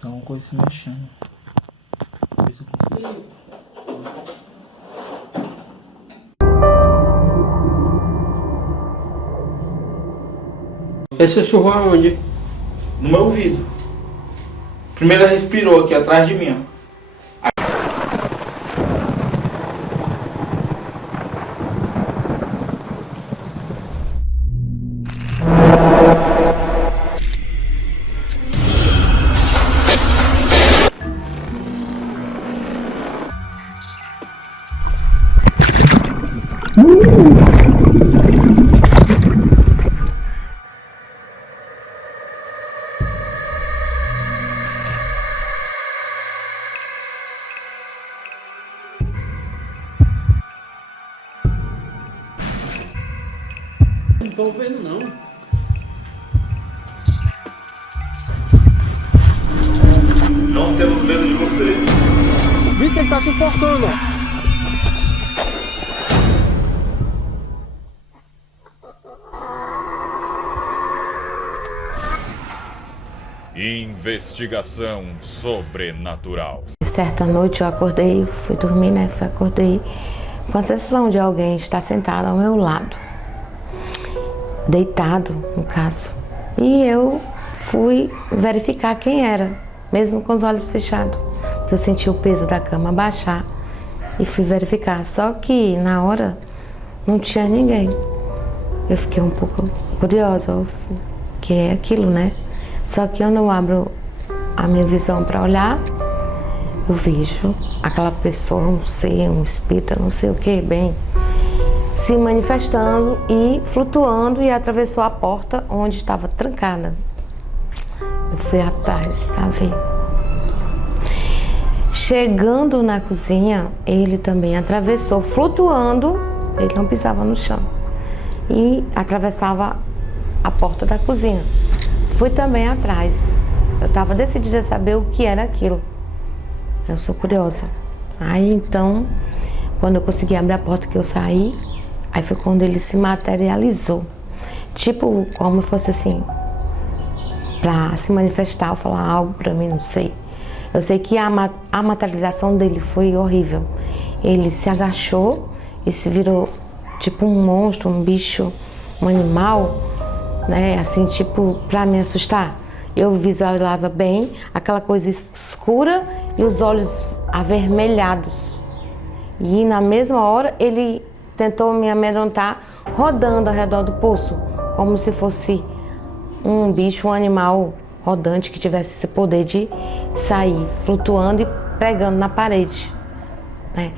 Tem uma coisa se mexendo. Coisa aqui. Esse sussurrou aonde? No meu ouvido. Primeiro ela respirou aqui atrás de mim, ó. Não tô vendo não. Não temos medo de você. Vi que ele tá se enforcando, ó. Investigação sobrenatural. Certa noite eu acordei, fui dormir, né? Acordei com a sensação de alguém estar sentado ao meu lado. Deitado, no caso. E eu fui verificar quem era, mesmo com os olhos fechados. Eu senti o peso da cama baixar e fui verificar. Só que na hora não tinha ninguém. Eu fiquei um pouco curiosa, que é aquilo, né? Só que eu não abro a minha visão para olhar, eu vejo aquela pessoa, não sei, um espírito, não sei o que, bem, se manifestando e flutuando e atravessou a porta onde estava trancada. Eu fui atrás para ver. Chegando na cozinha, ele também atravessou, flutuando, ele não pisava no chão, e atravessava a porta da cozinha. Fui também atrás. Eu estava decidida a saber o que era aquilo. Eu sou curiosa. Aí então, quando eu consegui abrir a porta que eu saí, aí foi quando ele se materializou. Tipo, como fosse assim, para se manifestar ou falar algo para mim, não sei. Eu sei que a materialização dele foi horrível. Ele se agachou e se virou tipo um monstro, um bicho, um animal, né, assim, tipo, para me assustar. Eu visualizava bem aquela coisa escura e os olhos avermelhados. E na mesma hora ele tentou me amedrontar rodando ao redor do poço, como se fosse um bicho, um animal rodante que tivesse esse poder de sair flutuando e pegando na parede, né?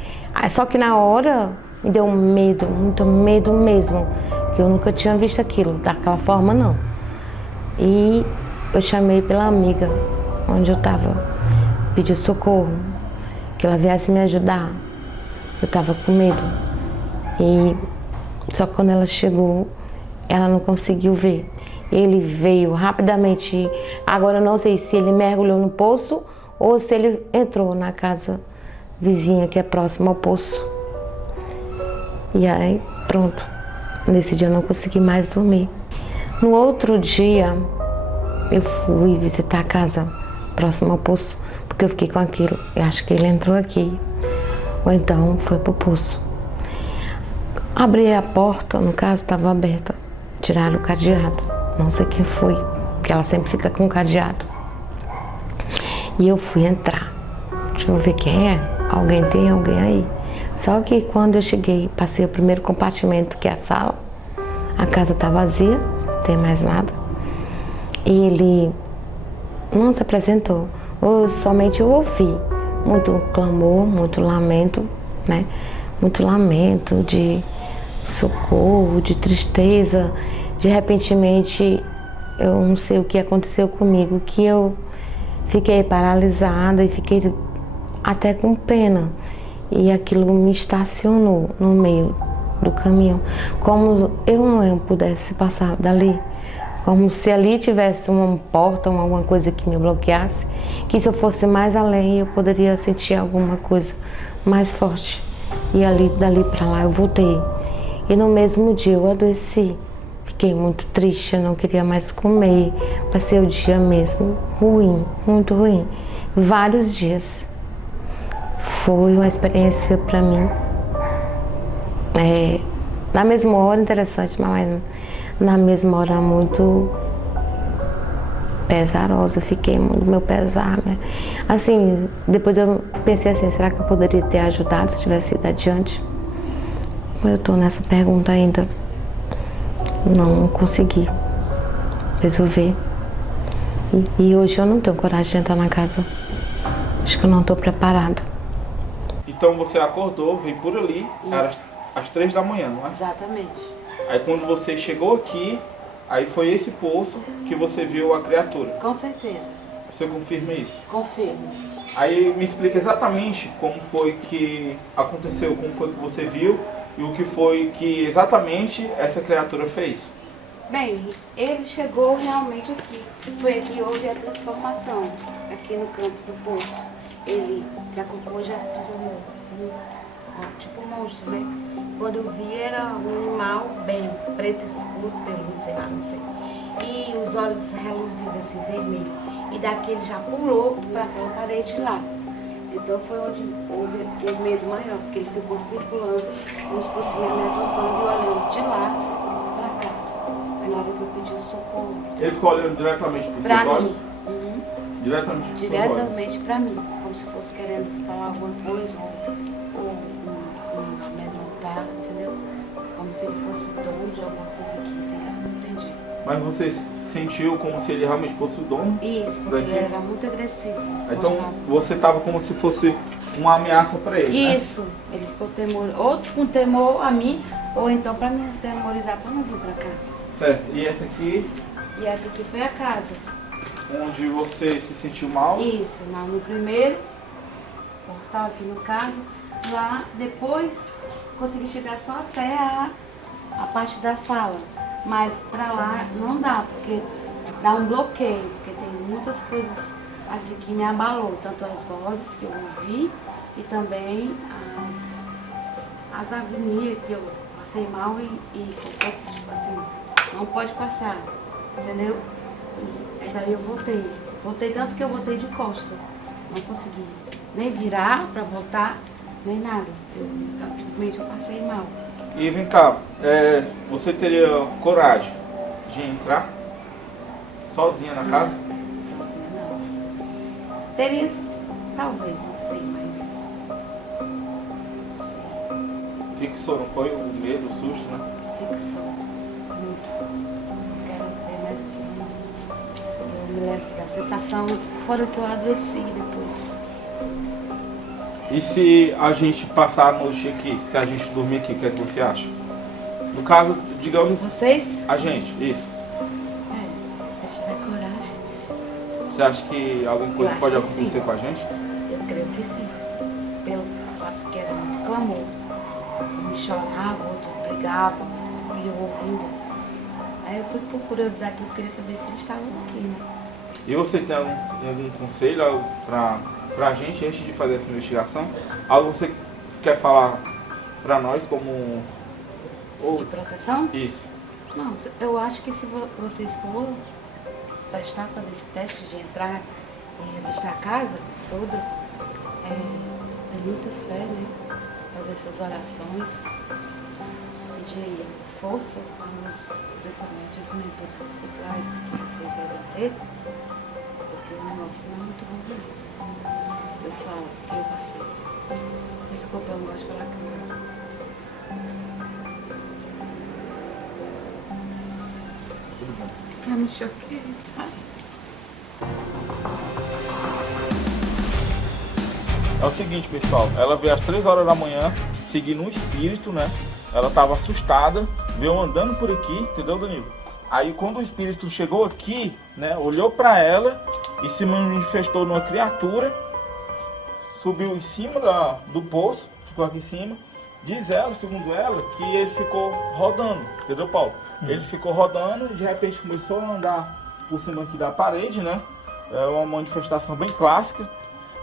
Só que na hora me deu um medo, muito medo mesmo, que eu nunca tinha visto aquilo daquela forma, não. E eu chamei pela amiga onde eu estava, pedi socorro, que ela viesse me ajudar. Eu estava com medo. E só que quando ela chegou, ela não conseguiu ver. Ele veio rapidamente. Agora eu não sei se ele mergulhou no poço ou se ele entrou na casa vizinha que é próxima ao poço. E aí, pronto. Nesse dia eu não consegui mais dormir. No outro dia, eu fui visitar a casa próxima ao poço, porque eu fiquei com aquilo. Eu acho que ele entrou aqui, ou então foi pro poço. Abri a porta, no caso estava aberta. Tiraram o cadeado. Não sei quem foi, porque ela sempre fica com cadeado. E eu fui entrar. Deixa eu ver quem é. Tem alguém aí. Só que quando eu cheguei, passei o primeiro compartimento, que é a sala. A casa tá vazia, não tem mais nada. E ele não se apresentou. Somente eu ouvi muito clamor, muito lamento, né? Muito lamento de socorro, de tristeza. De repentemente, eu não sei o que aconteceu comigo, que eu fiquei paralisada e fiquei até com pena. E aquilo me estacionou no meio do caminho, como eu não pudesse passar dali, como se ali tivesse uma porta, alguma coisa que me bloqueasse, que se eu fosse mais além eu poderia sentir alguma coisa mais forte. E ali, dali para lá eu voltei. E no mesmo dia eu adoeci. fiquei muito triste, eu não queria mais comer. Passei o dia mesmo ruim, muito ruim. Vários dias. Foi uma experiência para mim. Na mesma hora interessante, mas na mesma hora muito pesarosa. Fiquei muito, meu pesar. Assim, depois eu pensei assim, será que eu poderia ter ajudado se tivesse ido adiante? Eu estou nessa pergunta ainda. Não consegui resolver. E hoje eu não tenho coragem de entrar na casa. Acho que eu não estou preparada. Então você acordou, veio por ali, era às 3 da manhã, não é? Exatamente. Aí quando você chegou aqui, aí foi esse poço que você viu a criatura. Com certeza. Você confirma isso? Confirmo. Aí me explica exatamente como foi que aconteceu, como foi que você viu e o que foi que exatamente essa criatura fez. Bem, ele chegou realmente aqui. Foi aqui que houve a transformação, aqui no canto do poço. Ele se acocou, já se transformou. Tipo um monstro, né? Quando eu vi, era um animal bem preto escuro, peludo, sei lá, não sei. E os olhos reluzidos assim, vermelho. E daqui ele já pulou para aquela parede lá. Então foi onde houve o medo maior, porque ele ficou circulando como se fosse me amedrontando e olhando de lá para cá. Aí na hora que eu pedi o socorro. Ele ficou olhando diretamente para os Pra seus mim. olhos? Diretamente para os seus olhos? Diretamente para mim, como se fosse querendo falar alguma coisa ou amedrontar, entendeu? Como se ele fosse o dono de alguma coisa aqui, sei lá, não entendi. Mas você sentiu como se ele realmente fosse o dono? Isso, porque daqui? ele era muito agressivo. Então mostrava. você estava como se fosse uma ameaça para ele, Isso, ele ficou temor, ou com temor a mim, ou então para me temorizar para não vir para cá. né? Certo. E essa aqui, E essa aqui foi a casa. onde você se sentiu mal? Isso, no primeiro portal aqui no caso, lá depois consegui chegar só até a parte da sala, mas para lá não dá, porque dá um bloqueio, porque tem muitas coisas assim que me abalou, tanto as vozes que eu ouvi e também as agonias que eu passei mal e eu posso, tipo assim, não pode passar, entendeu? E daí eu voltei. Voltei tanto que eu voltei de costa. Não consegui nem virar para voltar, nem nada. Simplesmente eu passei mal. E vem cá, você teria coragem de entrar sozinha na casa? Sozinha não. Teria, talvez, não sei, mas... Não sei. Fixou, não foi? O medo, o susto, né? Fixou. Muito. Não quero ver mais aquilo, não. Eu me lembro da sensação, fora que eu adoeci depois. E se a gente passar a noite aqui, se a gente dormir aqui, o que é que você acha? No caso, digamos, Vocês? a gente, isso. Se eu tiver coragem, Você acha que alguma coisa Eu pode acho que acontecer sim. com a gente? eu creio que sim. Pelo fato que era muito clamor. Uns choravam, outros brigavam, e eu ouvindo. Aí eu fui por curiosidade, porque eu queria saber se eles estavam aqui, né? E você tem algum conselho algo pra gente antes de fazer essa investigação? Algo que você quer falar pra nós como... De proteção? Isso. Não, eu acho que se vocês forem testar, fazer esse teste de entrar e revistar a casa toda, ter muita fé, né? Fazer suas orações, pedir força aos, principalmente os mentores espirituais que vocês devem ter, porque o negócio não é muito bom não. Eu falo que eu passei. Desculpa, eu não gosto de falar que não. Eu me choquei. É o seguinte, pessoal, ela veio às 3 horas da manhã, seguindo um espírito, né? Ela estava assustada, veio andando por aqui, entendeu, Danilo? Aí quando o espírito chegou aqui, né, olhou para ela e se manifestou numa criatura, subiu em cima do poço, ficou aqui em cima. Diz ela, segundo ela, que ele ficou rodando, entendeu, Paulo? Ele ficou rodando e de repente começou a andar por cima aqui da parede, né? É uma manifestação bem clássica.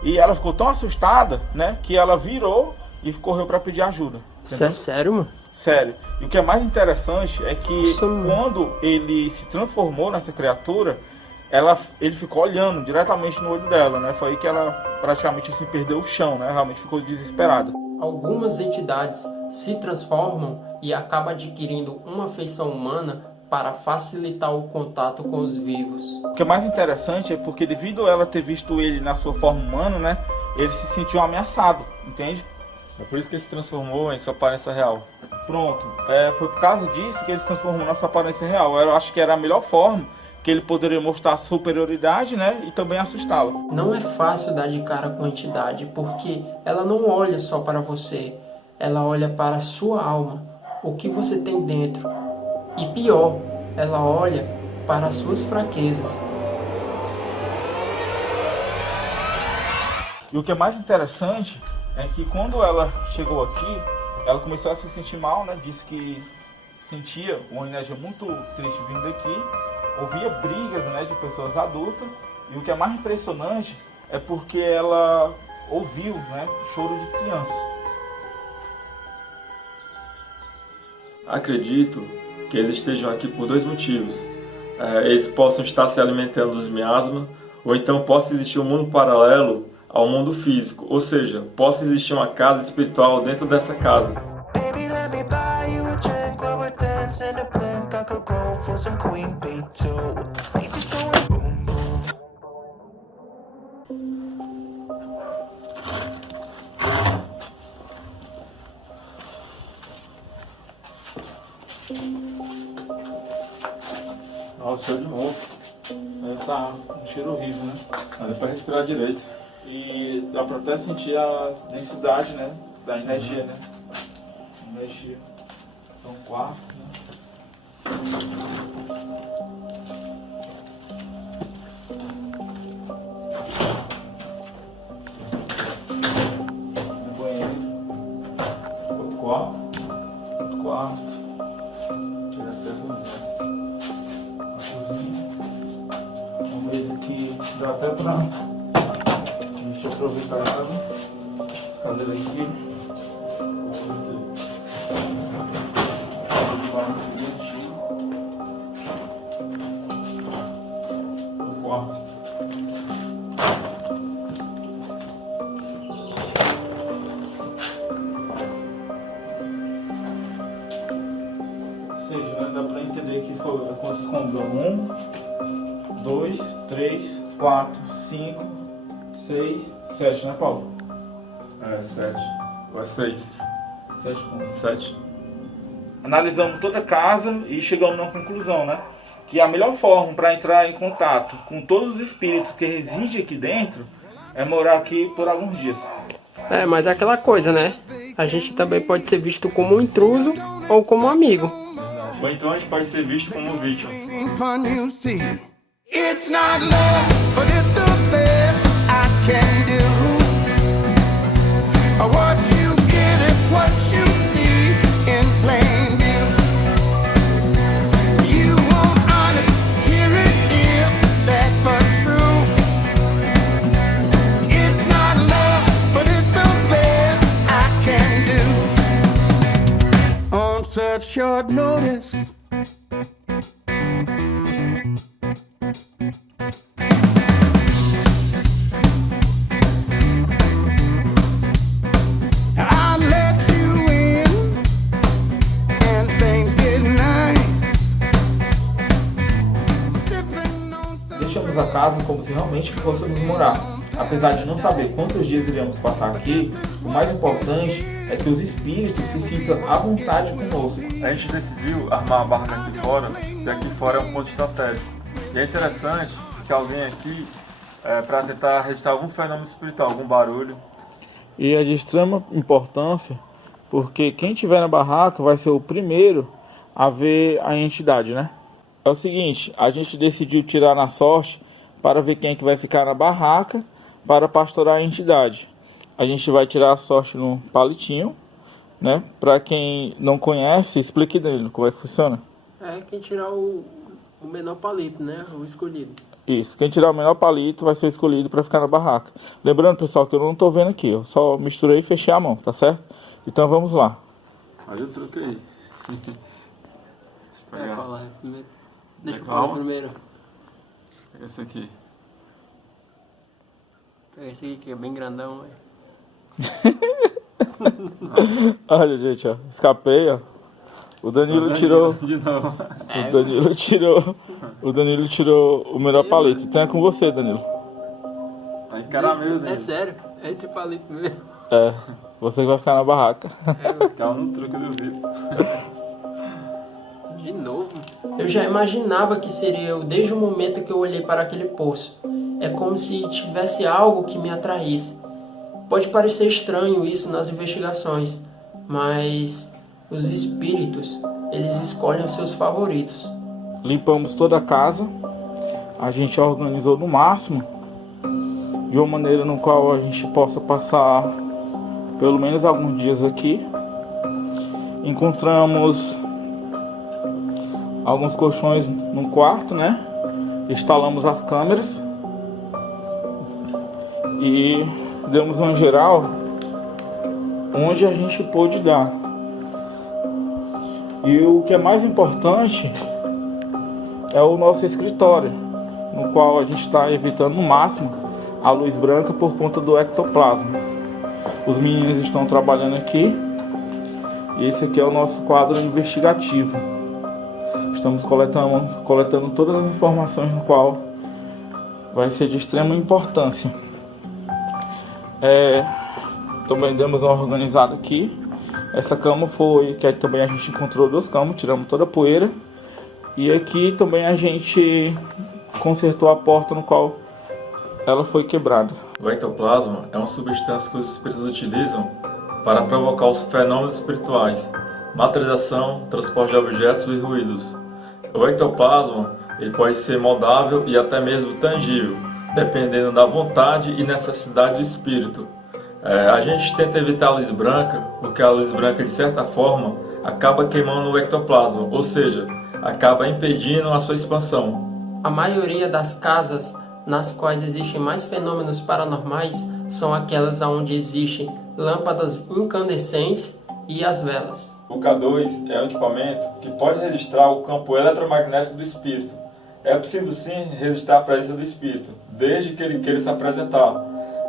E ela ficou tão assustada, né, que ela virou e correu para pedir ajuda. Isso é sério, mano? Sério. E o que é mais interessante é que Sim. quando ele se transformou nessa criatura, ele ficou olhando diretamente no olho dela, né? Foi aí que ela praticamente assim, perdeu o chão, né? Realmente ficou desesperada. Algumas entidades se transformam e acabam adquirindo uma feição humana para facilitar o contato com os vivos. O que é mais interessante é porque devido a ela ter visto ele na sua forma humana, né? Ele se sentiu ameaçado, entende? É por isso que ele se transformou em sua aparência real. Pronto. Foi por causa disso que ele se transformou na sua aparência real. Eu acho que era a melhor forma que ele poderia mostrar superioridade, né? E também assustá-la. Não é fácil dar de cara com a entidade, porque ela não olha só para você, ela olha para a sua alma, o que você tem dentro. E pior, ela olha para as suas fraquezas. E o que é mais interessante é que quando ela chegou aqui, ela começou a se sentir mal, né? Disse que sentia uma energia muito triste vindo daqui, ouvia brigas, né, de pessoas adultas, e o que é mais impressionante é porque ela ouviu, né, choro de criança. Acredito que eles estejam aqui por dois motivos. Eles possam estar se alimentando dos miasmas, ou então possa existir um mundo paralelo ao mundo físico, ou seja, possa existir uma casa espiritual dentro dessa casa. Baby, let me buy you a drink while we're dancing a blink. I could go for some Queen Bee too. Faces going boom boom. Ó, cheiro de mofo. Tá um cheiro horrível, né? Mas é pra respirar direito. E dá pra até sentir a densidade, né, da energia, né? Energia. Então, quarto, né? No banheiro. Outro quarto. Outro quarto. Chega até a cozinha. A cozinha. Uma mesa que dá até pra a gente aproveitar ela. As cadeiras aqui. O quarto. Ou seja, né, dá pra entender que foi quantos cômodos? 1, 2, 3, 4, 5, 6, 7, né, Paulo? 7. Ou 6. 7 cômodos. 7. Analisamos toda a casa e chegamos a uma conclusão, né? Que a melhor forma para entrar em contato com todos os espíritos que residem aqui dentro é morar aqui por alguns dias. Mas é aquela coisa, né? A gente também pode ser visto como um intruso ou como um amigo. Ou então a gente pode ser visto como vítima. Fun you see. It's not love, but it's the best I can do. What you get is what you see in plain view. You want honest, here it is, sad but true. It's not love, but it's the best I can do. On such short notice. Deixamos a casa como se realmente fôssemos morar. Apesar de não saber quantos dias iríamos passar aqui, o mais importante é que os espíritos se sintam à vontade conosco. A gente decidiu armar a barraca aqui fora, e aqui fora é um ponto estratégico. E é interessante que alguém aqui, para tentar registrar algum fenômeno espiritual, algum barulho. E é de extrema importância, porque quem estiver na barraca vai ser o primeiro a ver a entidade, né? É o seguinte, a gente decidiu tirar na sorte para ver quem é que vai ficar na barraca para pastorar a entidade. A gente vai tirar a sorte no palitinho, né? Para quem não conhece, explique dele como é que funciona. É quem tirar o menor palito, né? O escolhido. Isso, quem tirar o menor palito vai ser escolhido para ficar na barraca. Lembrando, pessoal, que eu não estou vendo aqui, eu só misturei e fechei a mão, tá certo? Então vamos lá. Olha o truque aí. Vai falar primeiro. Deixa eu Calma. falar primeiro. Pega esse aqui. Pega esse aqui que é bem grandão, velho. Olha, gente, ó. Escapei, ó. O Danilo tirou. De novo. O Danilo tirou o melhor palito. Tem com você, Danilo. Tá encaramelo dele. É sério, é esse palito mesmo. É, você que vai ficar na barraca. Calma no truque do Vitor. De novo? Eu já imaginava que seria eu desde o momento que eu olhei para aquele poço. É como se tivesse algo que me atraísse. Pode parecer estranho isso nas investigações, mas os espíritos, eles escolhem os seus favoritos. Limpamos toda a casa. A gente organizou no máximo, de uma maneira no qual a gente possa passar pelo menos alguns dias aqui. Encontramos alguns colchões no quarto, né? Instalamos as câmeras e demos uma geral onde a gente pôde dar. E o que é mais importante é o nosso escritório, no qual a gente está evitando no máximo a luz branca por conta do ectoplasma. Os meninos estão trabalhando aqui e esse aqui é o nosso quadro investigativo. Estamos coletando todas as informações no qual vai ser de extrema importância. Também demos uma organizada aqui. Essa cama foi que também a gente encontrou 2 camas, tiramos toda a poeira. E aqui também a gente consertou a porta no qual ela foi quebrada. O ectoplasma é uma substância que os espíritos utilizam para provocar os fenômenos espirituais, materialização, transporte de objetos e ruídos. O ectoplasma ele pode ser moldável e até mesmo tangível, dependendo da vontade e necessidade do espírito. A gente tenta evitar a luz branca, porque a luz branca, de certa forma, acaba queimando o ectoplasma, ou seja, acaba impedindo a sua expansão. A maioria das casas nas quais existem mais fenômenos paranormais são aquelas onde existem lâmpadas incandescentes e as velas. O K2 é um equipamento que pode registrar o campo eletromagnético do espírito. É possível sim registrar a presença do espírito, desde que ele queira se apresentar.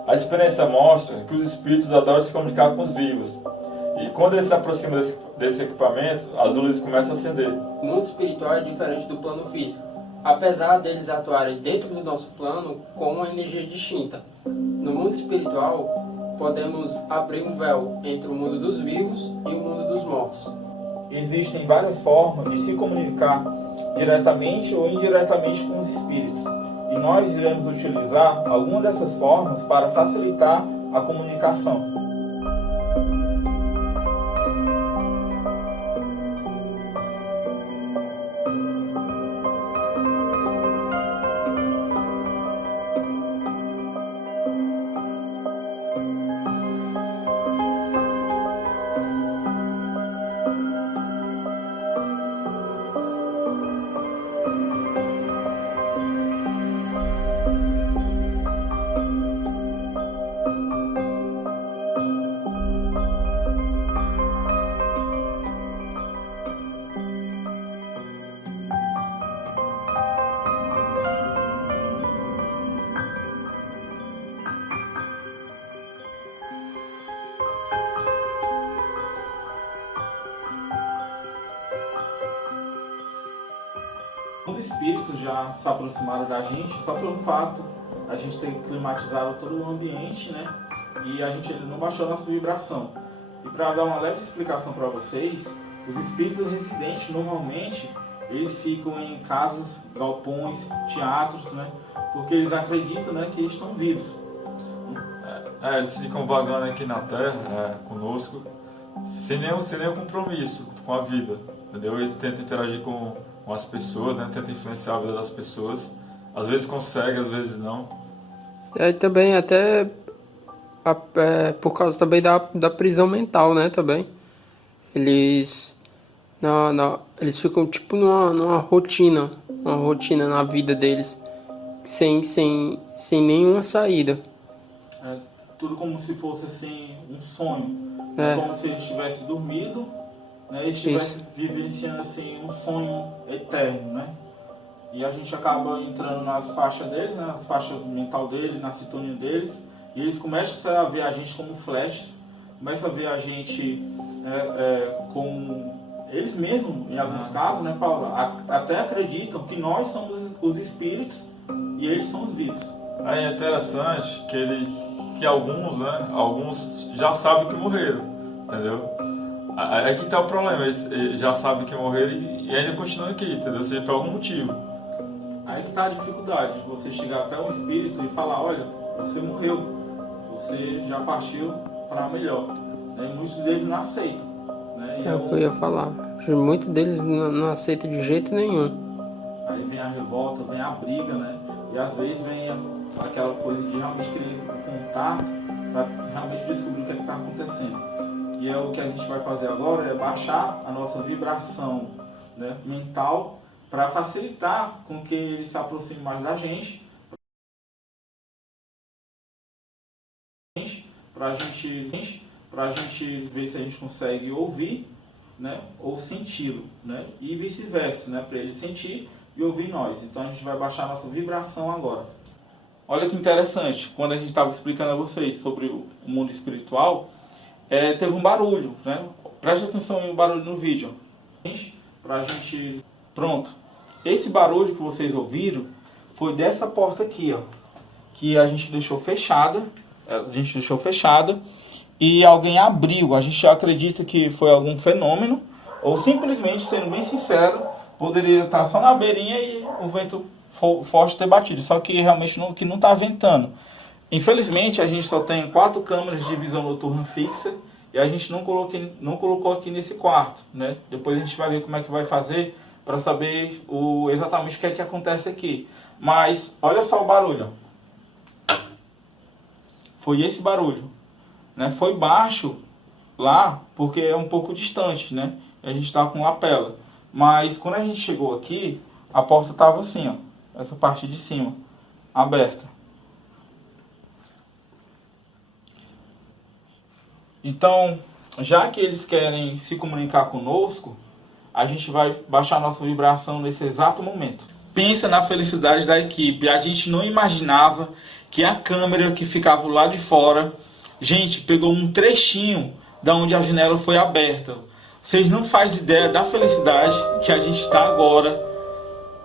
A experiência mostra que os espíritos adoram se comunicar com os vivos. E quando ele se aproxima desse equipamento, as luzes começam a acender. O mundo espiritual é diferente do plano físico, apesar deles atuarem dentro do nosso plano com uma energia distinta. No mundo espiritual, podemos abrir um véu entre o mundo dos vivos e o mundo dos mortos. Existem várias formas de se comunicar diretamente ou indiretamente com os espíritos. E nós iremos utilizar alguma dessas formas para facilitar a comunicação. Os espíritos já se aproximaram da gente só pelo fato a gente ter climatizado todo o ambiente, né? E a gente não baixou a nossa vibração. E para dar uma leve explicação para vocês, os espíritos residentes normalmente eles ficam em casas, galpões, teatros, né? Porque eles acreditam, né, que eles estão vivos. Eles ficam vagando aqui na Terra, conosco, sem nenhum compromisso com a vida, entendeu? Eles tentam interagir com as pessoas, né? Tentam influenciar a vida das pessoas. Às vezes consegue, às vezes não. E também até por causa também da prisão mental, né? Também eles eles ficam tipo numa rotina, na vida deles, sem nenhuma saída. Tudo como se fosse assim um sonho. Como se eles tivessem dormido né, e estivesse vivenciando assim um sonho eterno, né? E a gente acaba entrando nas faixas deles, né, nas faixas mental deles, na sintonia deles, e eles começam a ver a gente como flashes, começam a ver a gente como eles mesmos, em alguns casos, né, Paulo, até acreditam que nós somos os espíritos e eles são os vivos. Aí é interessante que alguns, né, alguns já sabem que morreram, entendeu? Aí que tá o problema, eles já sabem que morreram e ainda continuam aqui, entendeu? Seja por algum motivo. Aí que tá a dificuldade de você chegar até um espírito e falar, olha, você morreu, você já partiu para melhor. E muitos deles não aceitam. Né? É o que eu ia falar. Muitos deles não aceitam de jeito nenhum. Aí vem a revolta, vem a briga, né? E às vezes vem aquela coisa de realmente querer contar para realmente descobrir o que está acontecendo. E é o que a gente vai fazer agora, é baixar a nossa vibração, né, mental, para facilitar com que ele se aproxime mais da gente, para a gente ver se a gente consegue ouvir, né, ou senti-lo, né, e vice-versa, né, para ele sentir e ouvir nós. Então a gente vai baixar a nossa vibração agora. Olha que interessante, quando a gente estava explicando a vocês sobre o mundo espiritual, teve um barulho, né? Preste atenção no barulho no vídeo. Pra gente... Pronto. Esse barulho que vocês ouviram foi dessa porta aqui, ó, que a gente deixou fechada. E alguém abriu. A gente acredita que foi algum fenômeno, ou simplesmente, sendo bem sincero, poderia estar só na beirinha e o vento forte ter batido. Só que realmente não está ventando. Infelizmente, a gente só tem 4 câmeras de visão noturna fixa e a gente não colocou aqui nesse quarto, né? Depois a gente vai ver como é que vai fazer para saber exatamente o que é que acontece aqui. Mas olha só o barulho. Foi esse barulho, né? Foi baixo lá porque é um pouco distante, né? A gente está com lapela. Mas quando a gente chegou aqui, a porta estava assim, ó, essa parte de cima, aberta. Então, já que eles querem se comunicar conosco, a gente vai baixar a nossa vibração nesse exato momento. Pensa na felicidade da equipe. A gente não imaginava que a câmera que ficava lá de fora, gente, pegou um trechinho da onde a janela foi aberta. Vocês não fazem ideia da felicidade que a gente está agora.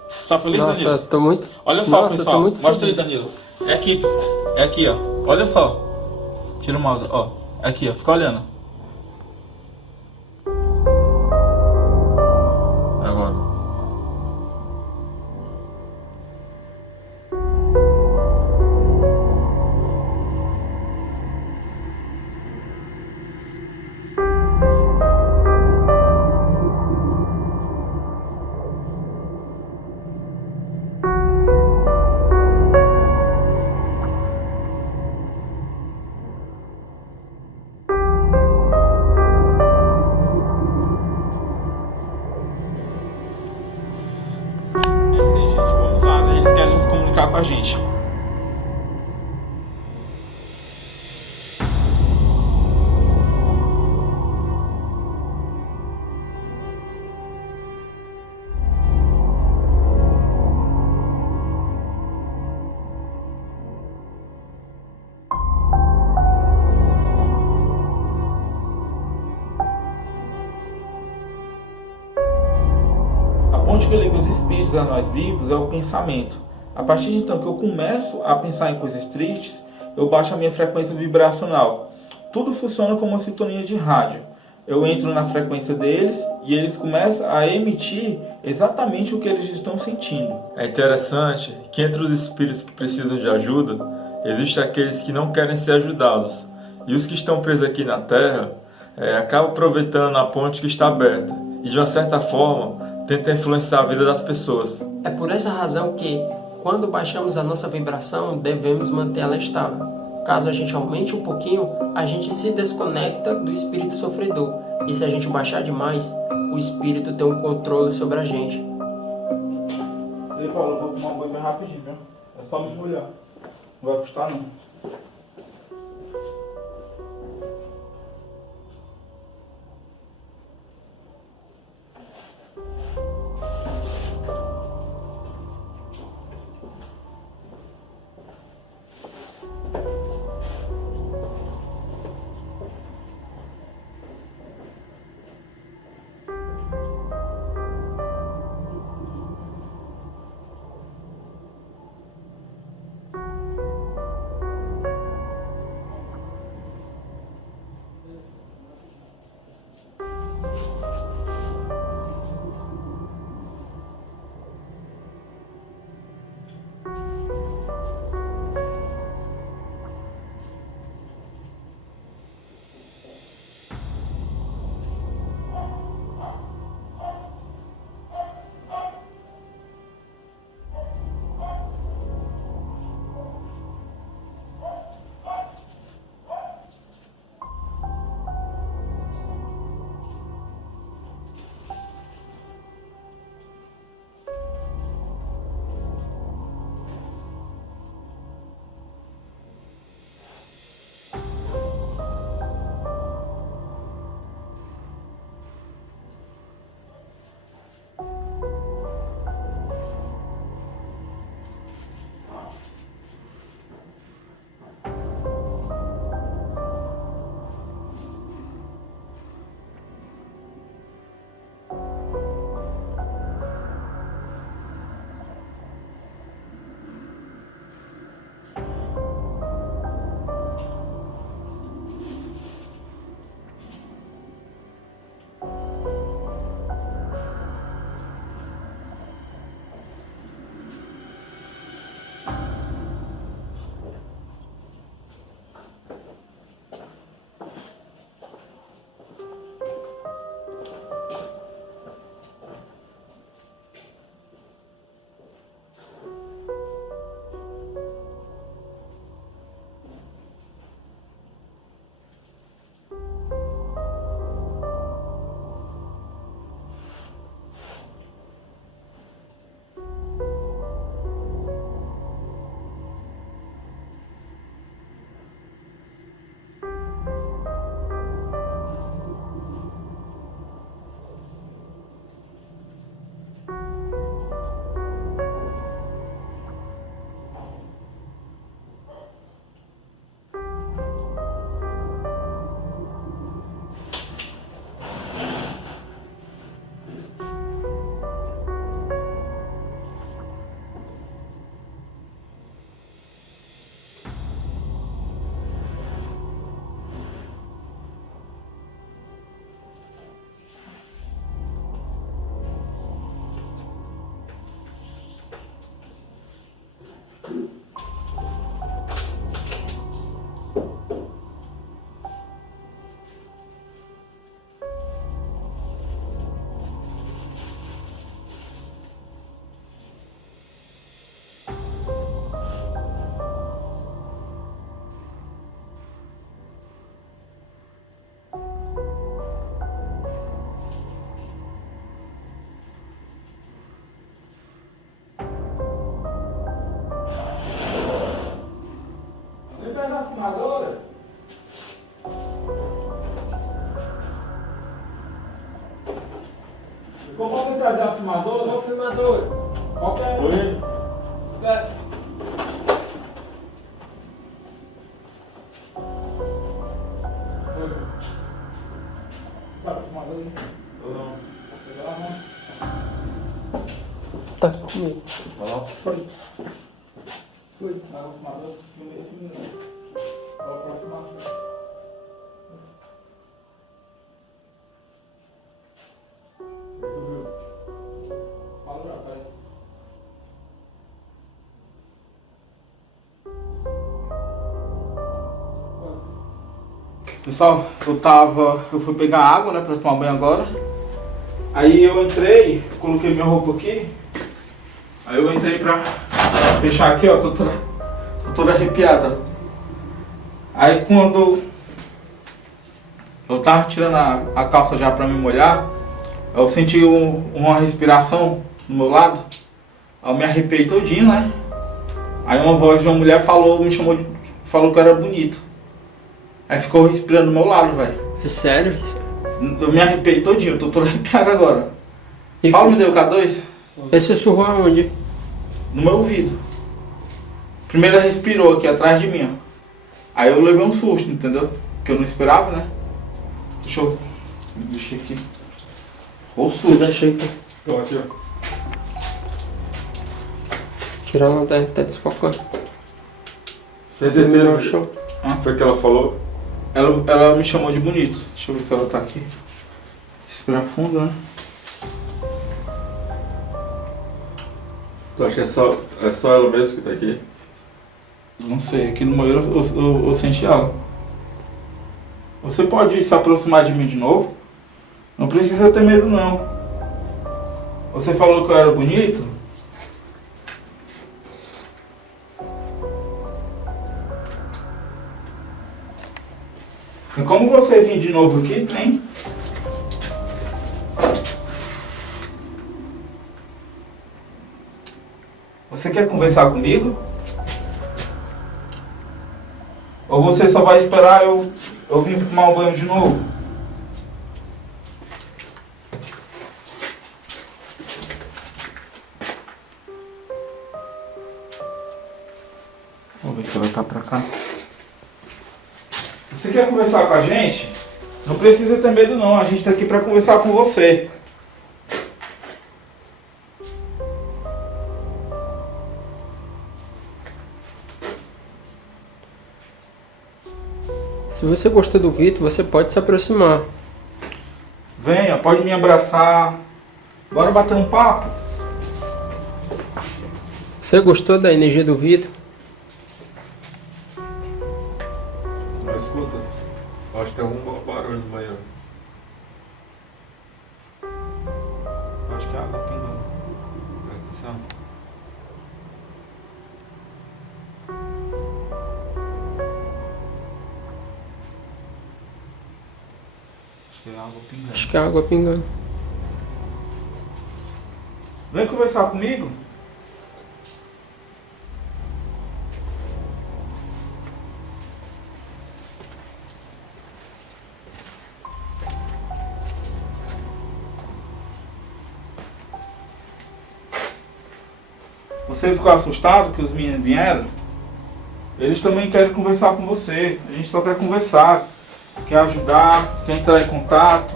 Você tá feliz, Nossa, Danilo? Tô muito... Olha só, Nossa, pessoal. Mostra aí, feliz. Danilo. É aqui, ó. Olha só. Tira o mouse, ó. Aqui, ó. Fica olhando. Agora. Com a gente. A ponte que liga os espíritos a nós vivos é o pensamento. A partir de então que eu começo a pensar em coisas tristes, eu baixo a minha frequência vibracional. Tudo funciona como uma sintonia de rádio. Eu entro na frequência deles e eles começam a emitir exatamente o que eles estão sentindo. É interessante que entre os espíritos que precisam de ajuda, existem aqueles que não querem ser ajudados. E os que estão presos aqui na Terra acabam aproveitando a ponte que está aberta e, de uma certa forma, tentam influenciar a vida das pessoas. É por essa razão que, quando baixamos a nossa vibração, devemos manter ela estável. Caso a gente aumente um pouquinho, a gente se desconecta do espírito sofredor. E se a gente baixar demais, o espírito tem um controle sobre a gente. E Paulo, eu vou tomar um banho bem rapidinho, viu? É só me molhar. Não vai custar não. filmadora? Como pode trazer a filmadora? Ô, filmador. Qualquer um. Oi? Tá, filmadora aí. Tá aqui comigo. Vai lá. Foi. Foi. Tá, filmadora. Filmadora. Bora pra filmadora. Pessoal, eu fui pegar água, né, pra tomar banho agora. Aí eu entrei, coloquei minha roupa aqui. Aí eu entrei pra fechar aqui, ó, tô toda arrepiada. Aí quando eu tava tirando a calça já pra me molhar, eu senti uma respiração no meu lado. Aí eu me arrepiei todinho, né? Aí uma voz de uma mulher falou que eu era bonito. Aí ficou respirando do meu lado, velho. Sério? Eu me arrepiei todinho, eu tô todo arrepiado agora. E Fala, me deu K2? Esse sussurrou aonde? No meu ouvido. Primeiro ela respirou aqui atrás de mim, ó. Aí eu levei um susto, entendeu? Que eu não esperava, né? Deixa eu mexer aqui. O susto. Deixa aqui. Tô aqui, ó. Tirar uma lanterna, tá desfocando. Tem No certeza? chão. Foi o que ela falou? Ela me chamou de bonito. Deixa eu ver se ela tá aqui. Respirar fundo, né? Tu acha que é só ela mesmo que tá aqui? Não sei, aqui no meu eu senti ela. Você pode se aproximar de mim de novo? Não precisa ter medo, não. Você falou que eu era bonito? E como você vir de novo aqui, tem? Você quer conversar comigo? Ou você só vai esperar eu vir tomar um banho de novo? Vou ver se ela tá pra cá. Você quer conversar com a gente? Não precisa ter medo não, a gente tá aqui pra conversar com você. Se você gostou do vídeo, você pode se aproximar. Venha, pode me abraçar. Bora bater um papo? Você gostou da energia do vídeo? Não escuta? Acho que tem algum barulho no banheiro. Acho que é água pingando. Presta atenção. Acho que é água pingando. Acho que é água pingando. Vem conversar comigo? Você ficou assustado que os meninos vieram? Eles também querem conversar com você. A gente só quer conversar, quer ajudar, quer entrar em contato.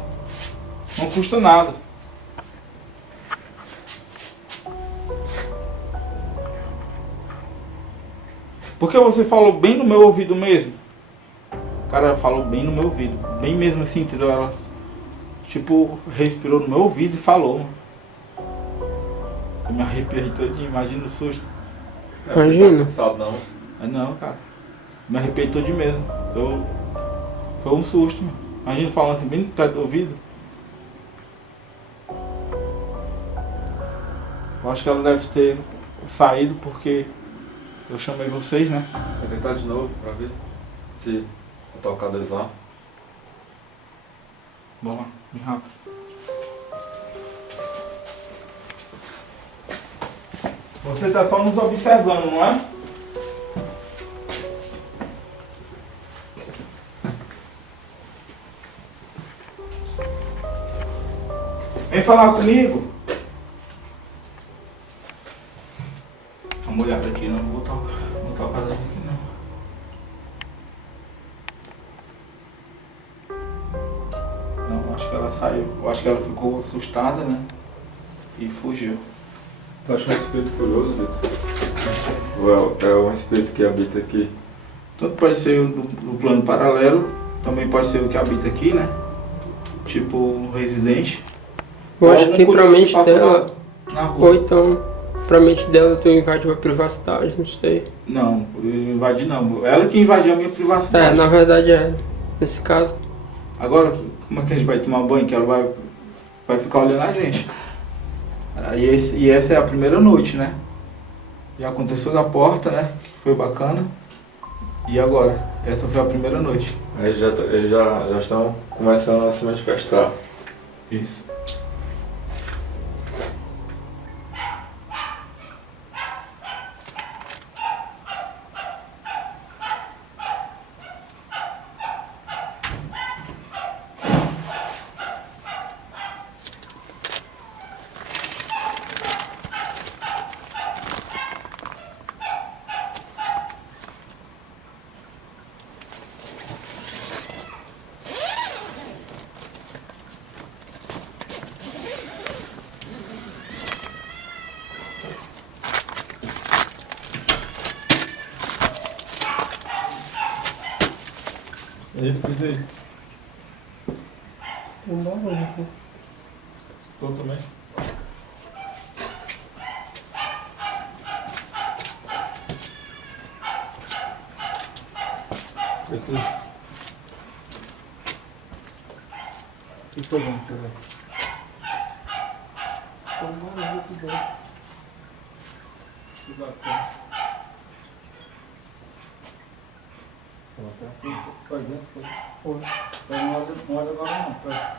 Não custa nada. Porque você falou bem no meu ouvido mesmo. O cara falou bem no meu ouvido. Bem mesmo assim, entendeu? Ela, tipo, respirou no meu ouvido e falou. Eu me arrepiei todinho, imagina o susto. Imagina. Não tá cansado não. Não, cara. Me arrepiei todinho mesmo. Foi um susto, mano. Imagina falando assim, bem no teto do ouvido. Eu acho que ela deve ter saído porque eu chamei vocês, né? Vou tentar de novo pra ver se vou tocar dois lá. Vamos lá, bem rápido. Você tá só nos observando, não é? Vem falar comigo. Dá uma olhada aqui, não vou tocar daqui não. Não, acho que ela saiu. Eu acho que ela ficou assustada, né? E fugiu. Tu acha um espírito curioso, Vitor? Ou é um espírito que habita aqui? Tanto pode ser o do plano paralelo, também pode ser o que habita aqui, né? Tipo um residente. Eu acho que pra mente dela, na rua. ou então pra mente dela tu invadiu a privacidade, não sei. Não, eu invadi não. Ela que invadiu a minha privacidade. Na verdade nesse caso. Agora, como é que a gente vai tomar banho? Que ela vai ficar olhando a gente. E essa é a primeira noite, né? Já aconteceu na porta, né? Que foi bacana. E agora? Essa foi a primeira noite. Aí eles já estão começando a se manifestar. Isso. Ele fez aí. Um barulho aqui. Tô também. Esse aí. Que problema, deixa eu ver. Um barulho aqui dentro. Que bacana. Foi dentro, foi. Foi. Então não olha agora não, pera.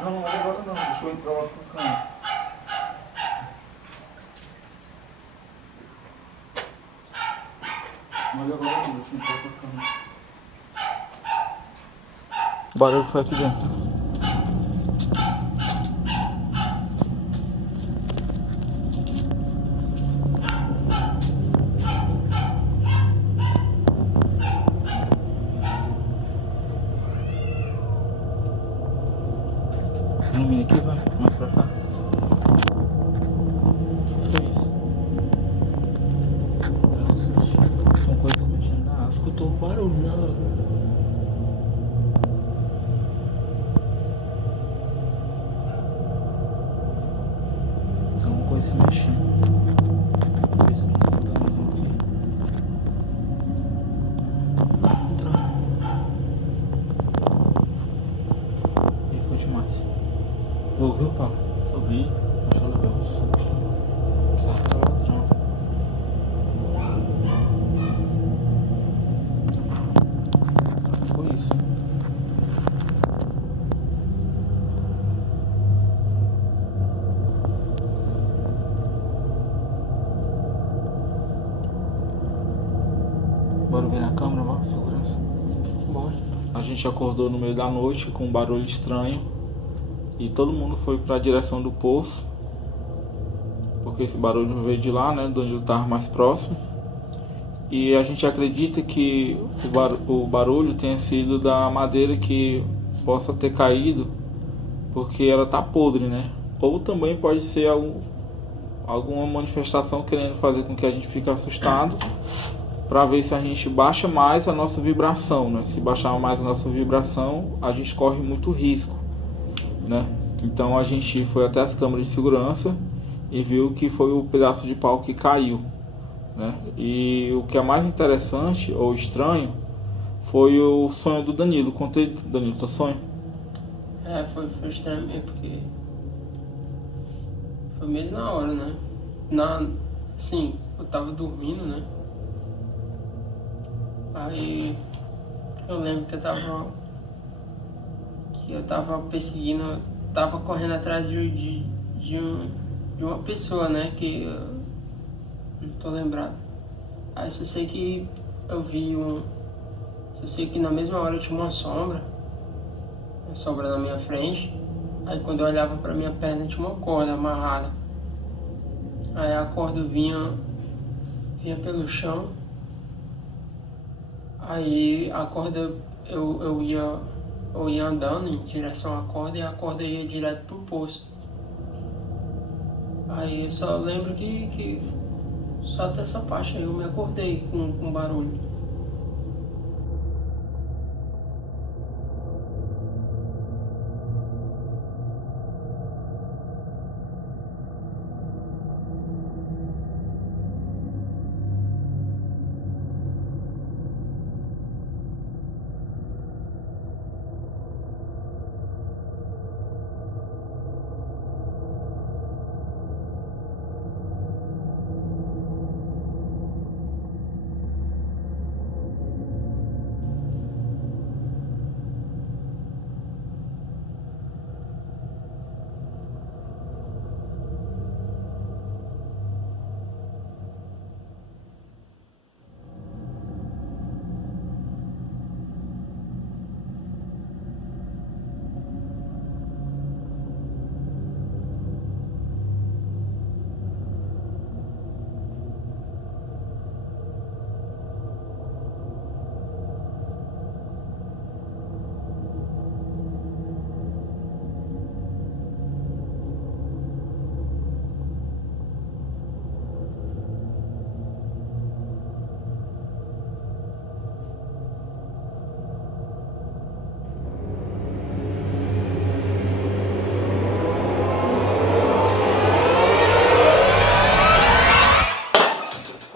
Não olha agora não, deixa eu entrar lá com o câmera. Não olha agora não, deixa eu entrar com a câmera. O barulho foi aqui dentro. Ilumina aqui, vai, mais pra cá. O que foi isso? São coisas mexendo na água. Escutou o barulho na água. Tem uma coisa se mexendo. Coisa que tá aqui. Entra. E foi demais. Tu ouviu, Paulo? Ouvi. Deixa eu levar o susto. Sarra ladrão. Foi isso, hein? Bora ver na câmera, bora, segurança. Bora. A gente acordou no meio da noite com um barulho estranho e todo mundo foi para a direção do poço, porque esse barulho veio de lá, né, de onde eu estava mais próximo. E a gente acredita que o barulho tenha sido da madeira que possa ter caído, porque ela tá podre, né? Ou também pode ser alguma manifestação querendo fazer com que a gente fique assustado, para ver se a gente baixa mais a nossa vibração, né? Se baixar mais a nossa vibração, a gente corre muito risco, né? Então a gente foi até as câmeras de segurança e viu que foi o pedaço de pau que caiu, né? E o que é mais interessante ou estranho foi o sonho do Danilo. Contei, Danilo, teu sonho? Foi estranho mesmo, porque foi mesmo na hora, né? Sim, eu tava dormindo, né? Aí eu lembro que eu tava perseguindo, tava correndo atrás de uma pessoa, né? Que eu não tô lembrado. Aí só sei que eu vi só sei que na mesma hora eu tinha uma sombra na minha frente. Aí quando eu olhava pra minha perna tinha uma corda amarrada. Aí a corda vinha pelo chão. Aí a corda, eu ia andando em direção à corda e a corda ia direto pro poço. Aí eu só lembro que só até essa parte aí eu me acordei com barulho.